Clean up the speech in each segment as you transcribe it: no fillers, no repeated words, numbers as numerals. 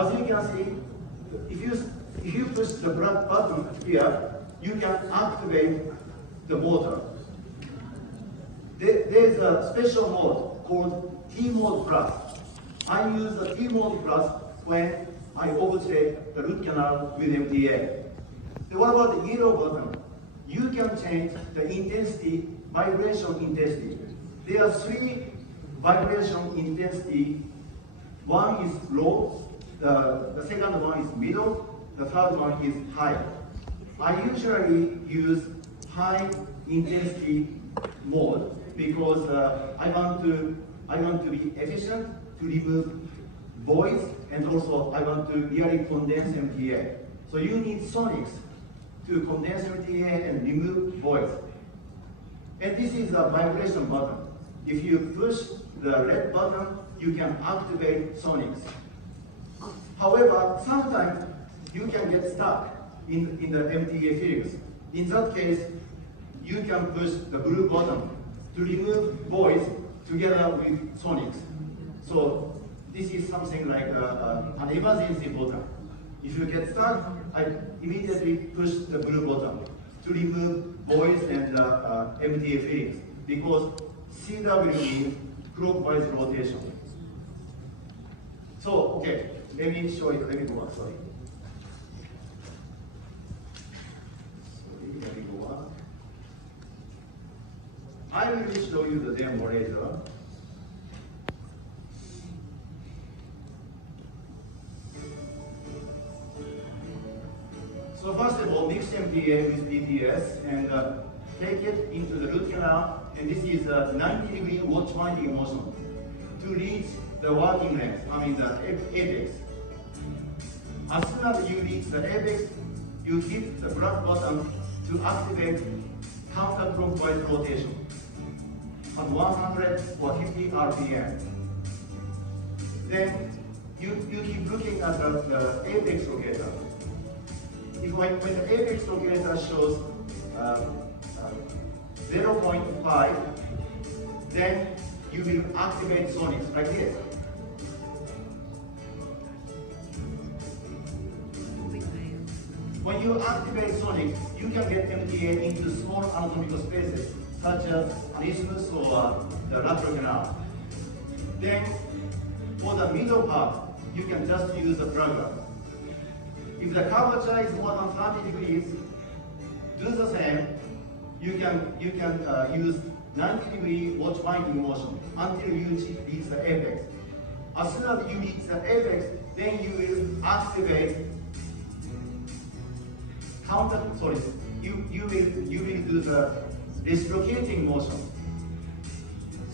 As you can see, if you push the black button here, you can activate the motor. There's a special mode called T mode plus. I use the T mode plus when I overtake the root canal with MTA. So what about the yellow button? You can change the intensity, vibration intensity. There are 3 vibration intensity. One is low, the second one is middle, the third one is high. I usually use high intensity mode because I want to be efficient to remove voice, and also I want to really condense MTA. So you need sonics to condense MTA and remove voice. And this is a vibration button. If you push the red button, you can activate sonics. However, sometimes you can get stuck in the MTA fields. In that case, you can push the blue button to remove voice together with sonics. So this is something like an emergency button. If you get stuck, I immediately push the blue button to remove voice and MTA fields, because CW means clockwise rotation. So, okay, let me show you, let me go back, sorry. Let me go back. I will show you the demo later. So first of all, mix MTA with BTS and take it into the root canal, and this is a 90-degree watch winding motion to reach the working length, I mean the apex. As soon as you reach the apex, you hit the black button to activate counterclockwise rotation at 100 or 50 RPM. Then you keep looking at the apex locator. When the apex locator shows 0.5, then you will activate sonics like this. When you activate sonics, you can get MTA into small anatomical spaces, such as an isthmus or the lateral canal. Then, for the middle part, you can just use a plugger. If the curvature is more than 30 degrees, do the same. You can use 90-degree watch winding motion until you reach the apex. As soon as you reach the apex, then you will activate you will do the reciprocating motion.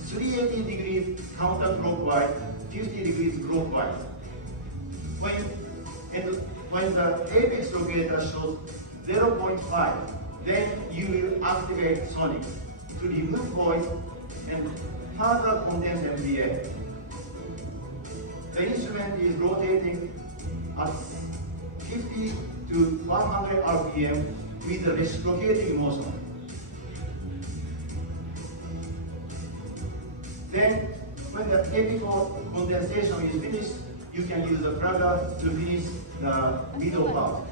380 degrees counterclockwise, 50 degrees clockwise. When the apex locator shows 0.5, then you will activate sonics to remove voice and further condense MTA. The instrument is rotating at 50 to 100 RPM with the reciprocating motion. Then, when the apical condensation is finished, you can use a plugger to finish the middle part.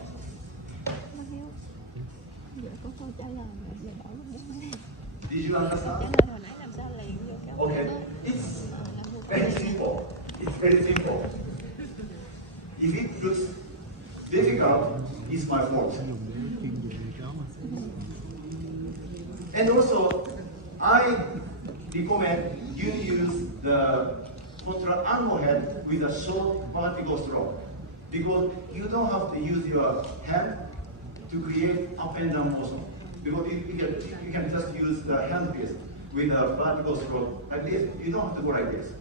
Did you understand? Okay, it's very simple. It's very simple. If it looks difficult, it's my fault. And also, I recommend you use the contra angle head with a short vertical stroke, because you don't have to use your hand to create up and down motion. Because you can just use the hand piece with a vertical stroke like this. You don't have to go like this.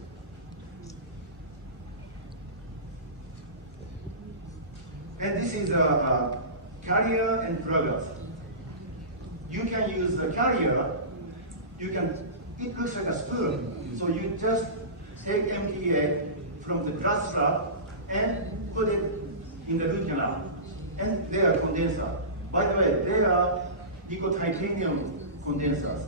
And this is a carrier and pluggers. You can use the carrier, it looks like a spoon. So you just take MTA from the glass slab and put it in the root canal. And they are condenser. By the way, they are nicotitanium condensers.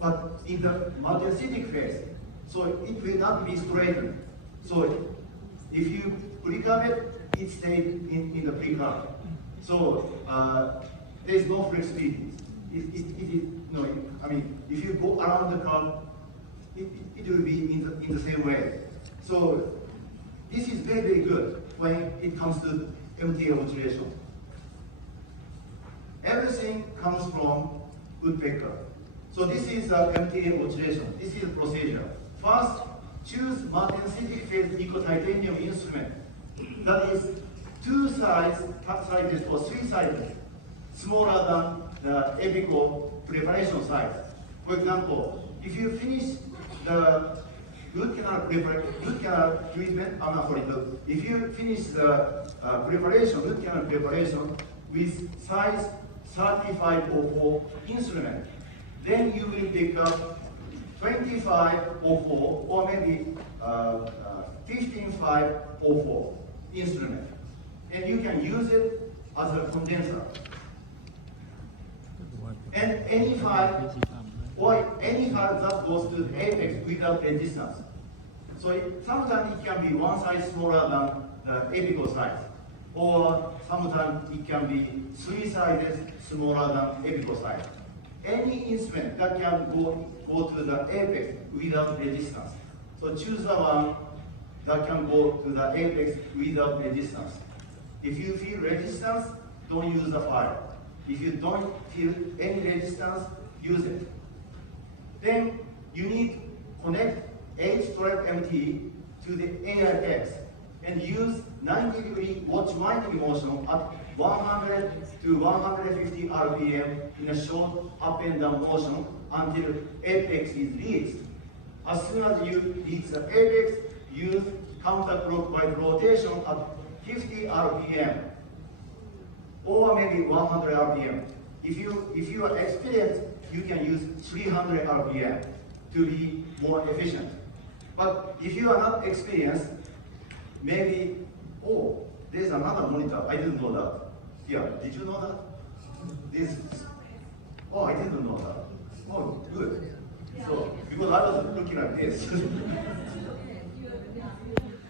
But in the multi-acidic phase, so it will not be straightened. So If you pre-carb it, it stays in the pre-carb. So there is no flexibility. It is, no, I mean, if you go around the carb, it will be in the same way. So this is very, very good when it comes to MTA oxidation. Everything comes from woodpecker. So this is MTA oxidation. This is the procedure. First, choose magnetic phase nickel titanium instrument. That is 2 sizes or 3 sizes smaller than the apical preparation size. For example, if you finish the root canal treatment, if you finish the root canal preparation with size 3504 instrument, then you will pick up 2504 or maybe 15504 instrument, and you can use it as a condenser. And any file that goes to the apex without resistance. So sometimes it can be 1 size smaller than the apical size, or sometimes it can be 3 sizes smaller than apical size. Any instrument that can go to the apex without resistance. So choose the one that can go to the apex without resistance. If you feel resistance, don't use the file. If you don't feel any resistance, use it. Then you need to connect H12MT to the AIX and use 90-degree watch-winding motion at 100 to 150 RPM in a short up and down motion until apex is reached. As soon as you reach the apex, use counterclockwise rotation at 50 RPM or maybe 100 RPM. If you are experienced, you can use 300 RPM to be more efficient. But if you are not experienced, maybe, oh, there's another monitor. I didn't know that. Yeah, did you know that? This. Oh, I didn't know that. Oh, good. So, because I was looking at this.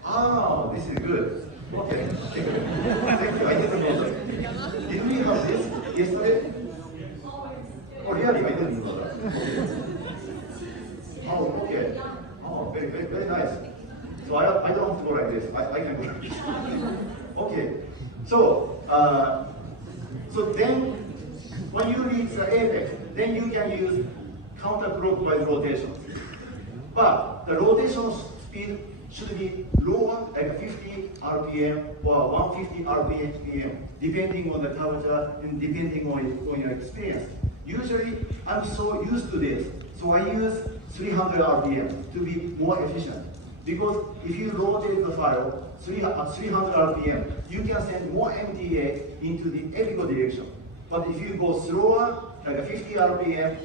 Oh, this is good. Okay. Thank you. I didn't know that. Did we have this yesterday? Oh, really? I didn't know that. Oh, okay. Oh, very, very, very nice. So I don't have to go like this. I can go like this. Okay. So, so then, when you reach the apex, then you can use counterclockwise rotation. But the rotation speed should be lower, like 50 RPM or 150 RPM, depending on the temperature and depending on your experience. Usually, I'm so used to this, so I use 300 RPM to be more efficient. Because if you rotate the file at 300 RPM, you can send more MTA into the apical direction. But if you go slower, like 50 RPM,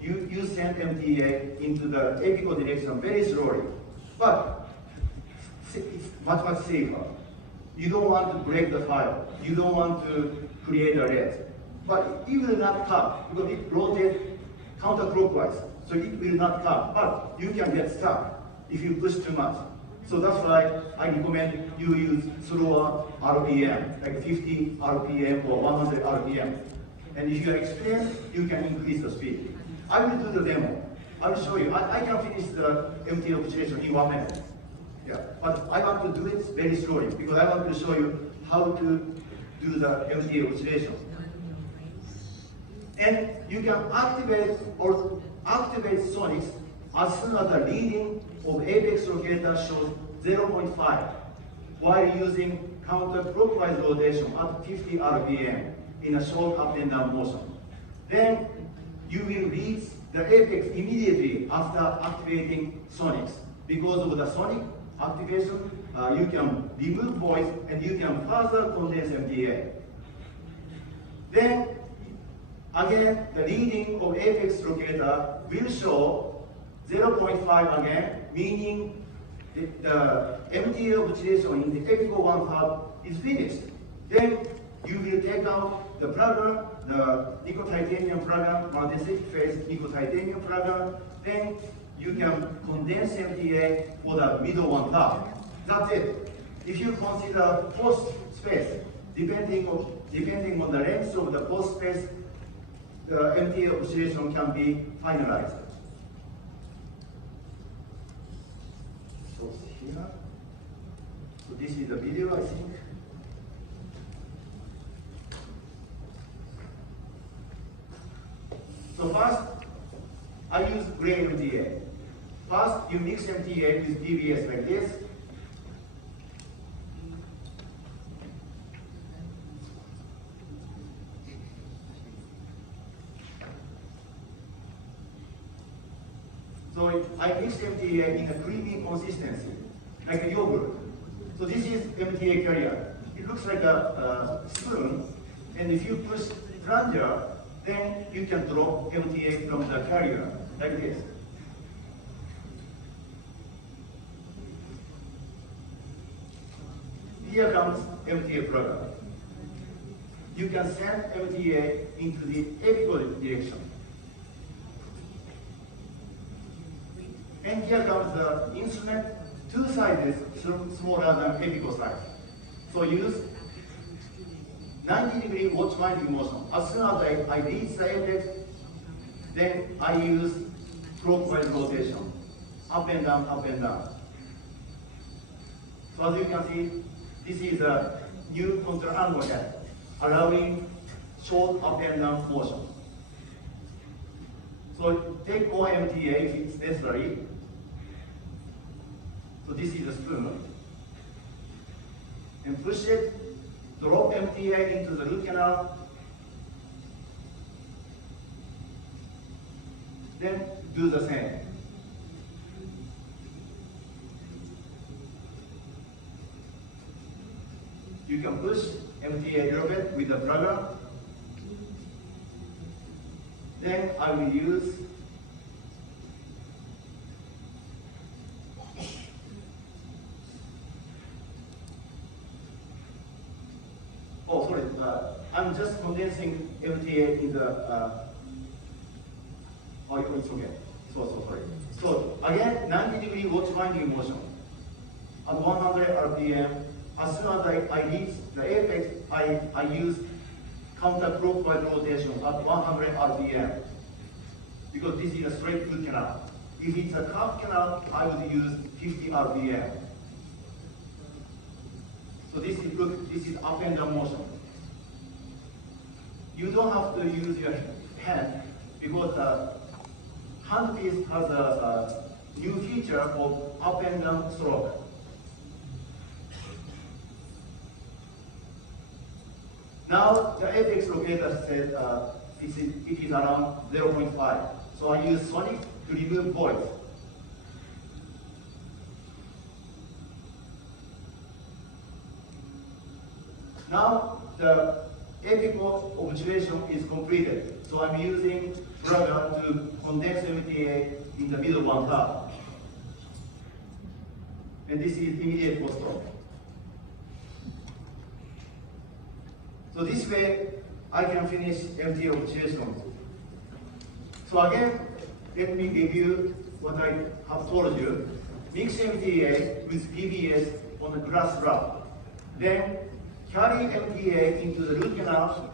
you send MTA into the apical direction very slowly. But it's much, much safer. You don't want to break the file. You don't want to create a red. But it will not cut because it rotates counterclockwise. So it will not cut, but you can get stuck if you push too much. So that's why I recommend you use slower RPM, like 50 RPM or 100 RPM. And if you are experienced, you can increase the speed. I will do the demo. I will show you. I can finish the MTA oxidation in 1 minute. Yeah, but I want to do it very slowly because I want to show you how to do the MTA oxidation. And you can activate sonics as soon as the reading of apex locator shows 0.5 while using counterclockwise rotation at 50 RPM in a short up and down motion. Then you will reach the apex immediately after activating sonics. Because of the sonic activation, you can remove voice and you can further condense MTA. Then again, the reading of apex locator will show 0.5 again, meaning the MTA oxidation in the apical 1 hub is finished. Then you will take out the plugger, the nickel titanium plugger, magnetic phase nickel titanium plugger. Then you can condense MTA for the middle 1 hub. That's it. if you consider post space, depending on the length of the post space, the MTA oscillation can be finalized. So here, so this is the video, I think. So first, I use gray MTA. First, you mix MTA with DBS like this. So I mix MTA in a creamy consistency, like a yogurt. So this is MTA carrier. It looks like a spoon, and if you push plunger, then you can drop MTA from the carrier, like this. Here comes MTA product. You can send MTA into the apical direction. And here comes the instrument, two sizes smaller than apical size. So use 90-degree watch winding motion. As soon as I reach the apex, then I use clockwise rotation, up and down, up and down. So as you can see, this is a new counter-angle head, allowing short up and down motion. So take more MTA if it's necessary. So this is a spoon. And push it, drop MTA into the root canal. Then do the same. You can push MTA a little bit with the plugger. Then I will use I'm just condensing MTA in the oh, it's okay. So sorry. So again, 90-degree watch winding motion at 100 RPM. As soon as I reach the apex, I use counterclockwise rotation at 100 RPM because this is a straight root canal. If it's a curved canal, I would use 50 RPM. So this is up and down motion. You don't have to use your hand because the handpiece has a new feature of up and down stroke. Now the apex locator said it is around 0.5. So I use sonic to remove voids. Now the apical obturation is completed. So I'm using plugger to condense MTA in the middle one part. And this is immediate post-stop. So this way, I can finish MTA obturation. So again, let me review what I have told you. Mix MTA with PBS on the glass wrap. Then carry MTA into the root canal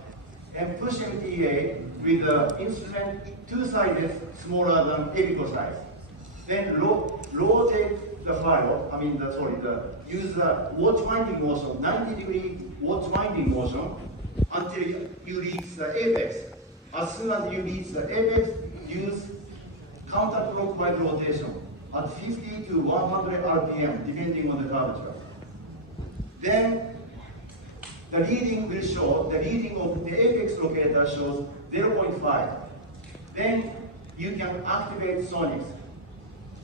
and push MTA with the instrument two sizes smaller than apical size. Then rotate the file, use the watch winding motion, 90-degree watch winding motion until you reach the apex. As soon as you reach the apex, use counterclockwise rotation at 50 to 100 RPM, depending on the curvature. Then the reading will show, the reading of the apex locator shows 0.5. Then you can activate sonics.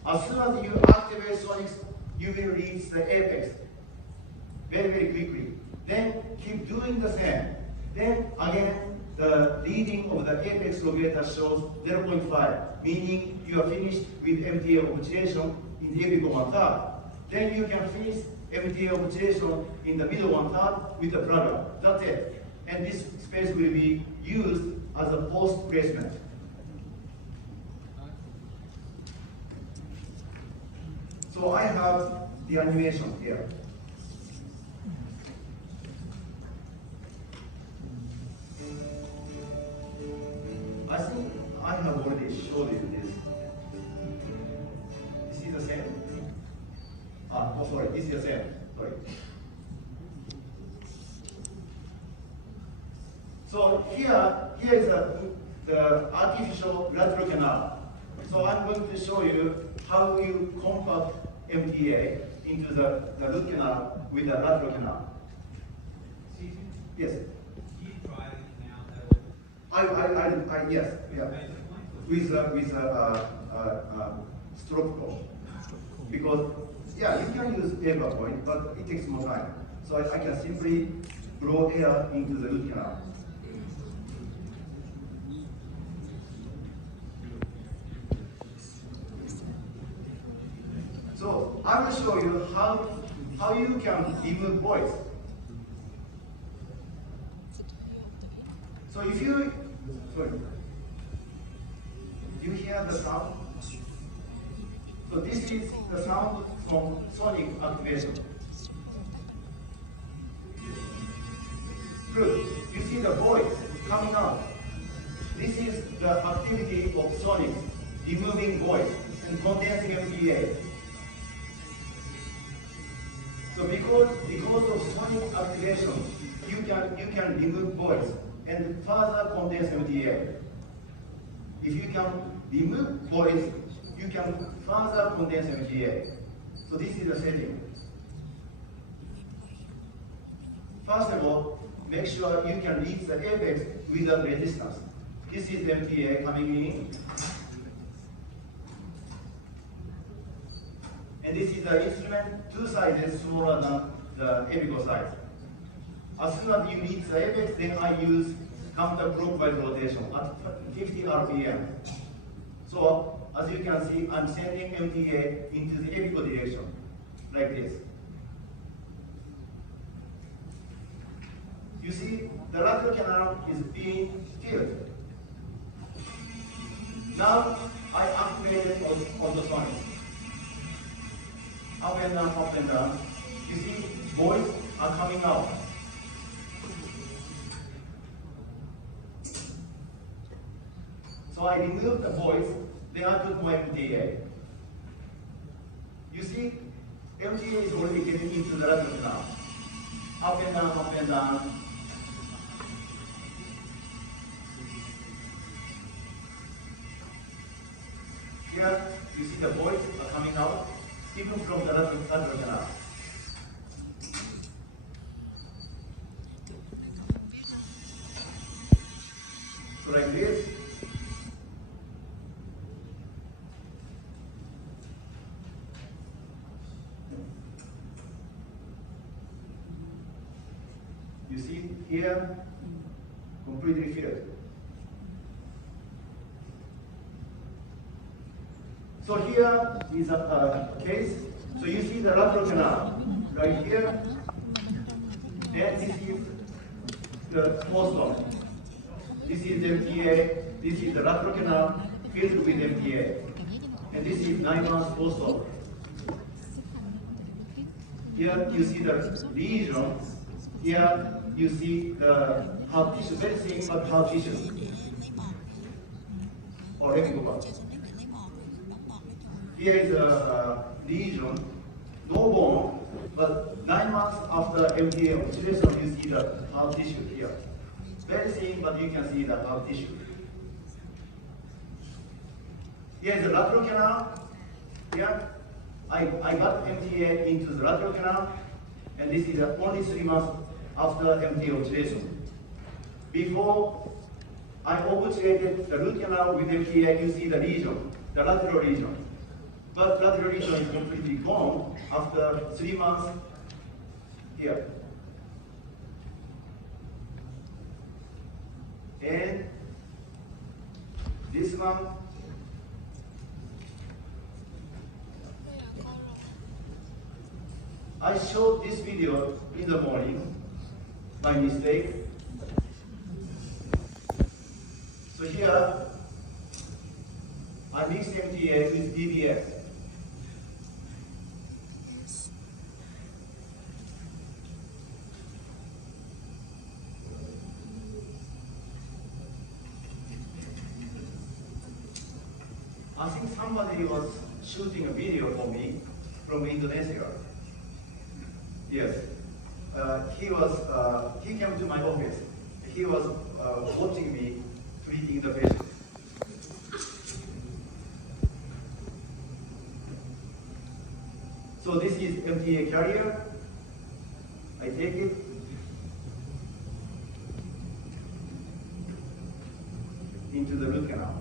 As soon as you activate sonics, you will reach the apex very, very quickly. Then keep doing the same. Then again, the reading of the apex locator shows 0.5, meaning you are finished with MTA obturation in the apical one third. Then you can finish MTA obturation in the middle one third with the plugger. That's it. And this space will be used as a post placement. So I have the animation here. show you this. This is the same. Oh, sorry, this is the same. Sorry. So here is the artificial lateral canal. So I'm going to show you how you compact MTA into the root canal with the lateral canal. Yes. Yes, yeah. With stroke cone. Because, yeah, you can use paper point, but it takes more time. So I can simply blow air into the root canal. So I will show you how you can remove voice. So if you hear the sound? So this is the sound from sonic activation. Good. You see the voice coming out. This is the activity of sonic, removing voice and condensing MTA. So because of sonic activation, you can remove voice and further condense MTA. If you can remove voice, you can further condense MTA. So this is the setting. First of all, make sure you can reach the apex without resistance. This is MTA coming in. And this is the instrument, two sizes smaller than the apical size. As soon as you reach the apex, then I use counterclockwise rotation at 50 RPM. So as you can see, I'm sending MTA into the apical direction, like this. You see, the lateral canal is being filled. Now I activated on the sonic. Up and down, up and down. You see, voice are coming out. So I removed the voice, then I put my MTA. You see, MTA is already getting into the lateral canal. Up and down, up and down. Here, you see the voice are coming out, even from the lateral canal. So like this. You see here, completely filled. So here is a case. So you see the lateral canal right here. And this is the small stone. This is MTA. This is the lateral canal filled with MTA. And this is 9 months postop. Here you see the lesion. Here you see the hard tissue, very thin but hard tissue. Or let me go back. Here is a lesion, no bone, but 9 months after MTA observation, you see the hard tissue here. Very thin, but you can see the hard tissue. Here is the lateral canal. Here, I got MTA into the lateral canal, and this is only 3 months after MTA observation. Before I obturated the root canal with MTA, you see the lesion, the lateral lesion. But lateral lesion is completely gone after 3 months here. And this one, I showed this video in the morning by mistake. So here, I mixed MTA with DBS. I think somebody was shooting a video for me from Indonesia. Yes. He came to my office. He was watching me treating the patient. So this is MTA carrier. I take it. Into the root canal.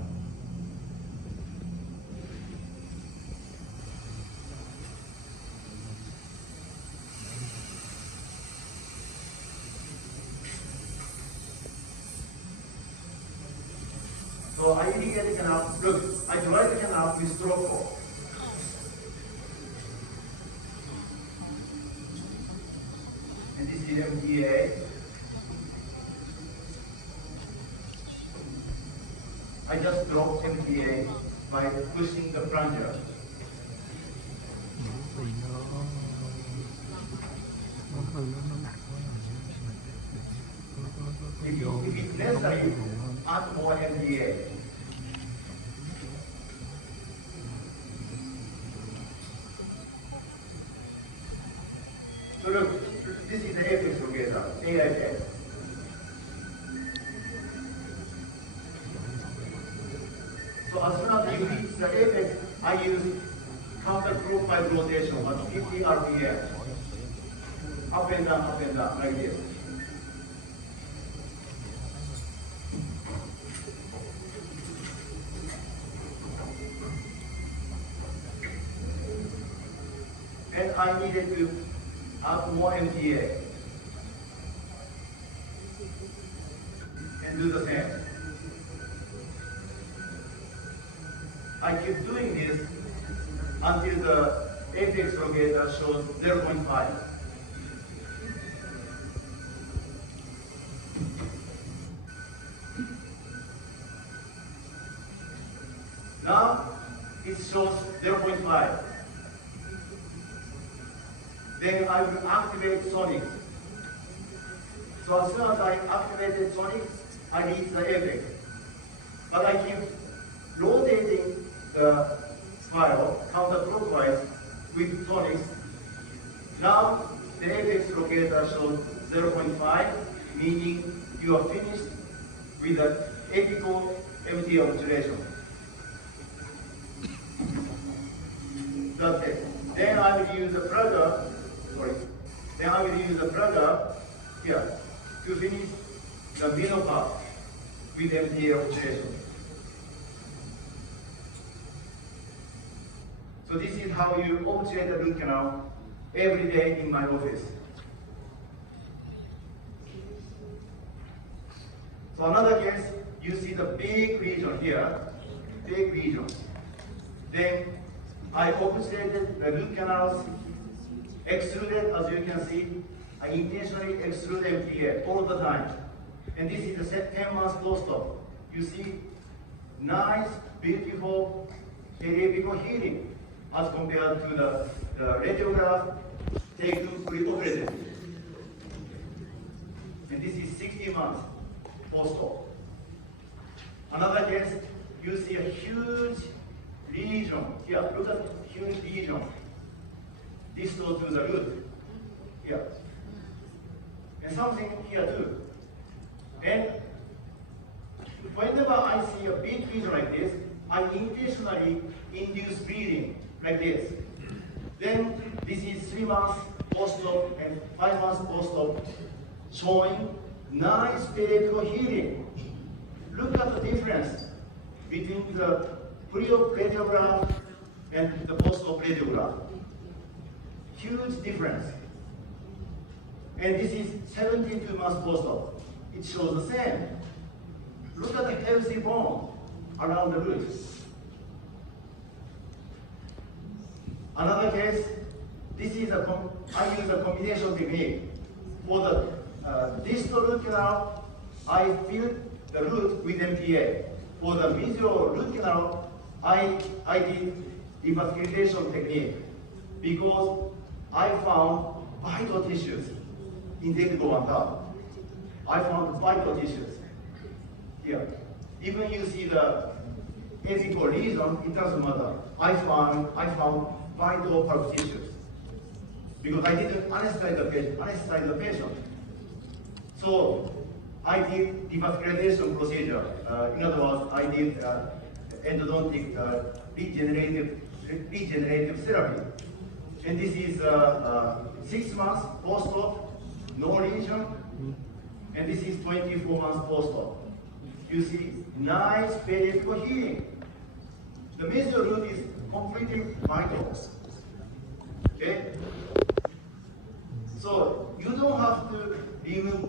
So I irrigate the canal. Look, I dry the canal with stroke hole. And this is MTA. I just drop MTA by pushing the plunger. If it's necessary, add more MTA. So look, this is the apex locator, AIX. So as soon as you reach the apex, I use counterclockwise rotation at 50 RPM. Up and down, like this. And I needed to add more MTA. And do the same. I keep doing this until the apex locator shows 0.5. Now it shows 0.5. Then I will activate sonic. So as soon as I activated sonic, I reach the apex. But I keep rotating the spiral counterclockwise with tonics. Now the apex locator shows 0.5, meaning you are finished with the apical MTA obturation. That's it. Then I will use the plugger. Then I will use the plugger here to finish the middle part with MTA obturation. So this is how you obturate the root canal every day in my office. So another case, you see the big region here, big region. Then I obturated the root canals, extruded, as you can see. I intentionally extrude MTA all the time. And this is the 10 months post-op. You see, nice, beautiful, periapical healing as compared to the radiograph taken pre-operatively. And this is 60 months post-op. Another case, you see a huge lesion. Here, look at the huge lesion. Distal to the root. Here. And something here too. And whenever I see a big lesion like this, I intentionally induce bleeding like this. Then this is 3 months post-op and 5 months post-op, showing nice periapical healing. Look at the difference between the pre-op radiograph and the post-op radiograph. Huge difference. And this is 72 months post-op. It shows the same. Look at the healthy bone around the root. Another case, this is I use a combination technique. For the distal root canal, I fill the root with MTA. For the medial root canal, I did devascularization technique because I found vital tissues in Debigo and Tau. I found vital tissues here. Even you see the ethical reason, it doesn't matter. I found vital pulp tissues because I didn't anesthetize the patient. So I did devascularization procedure. In other words, I did endodontic regenerative therapy. And this is 6 months post-op, no lesion. And this is 24 months post-op. You see, nice periodical healing. The major root is completely vital. Okay? So you don't have to remove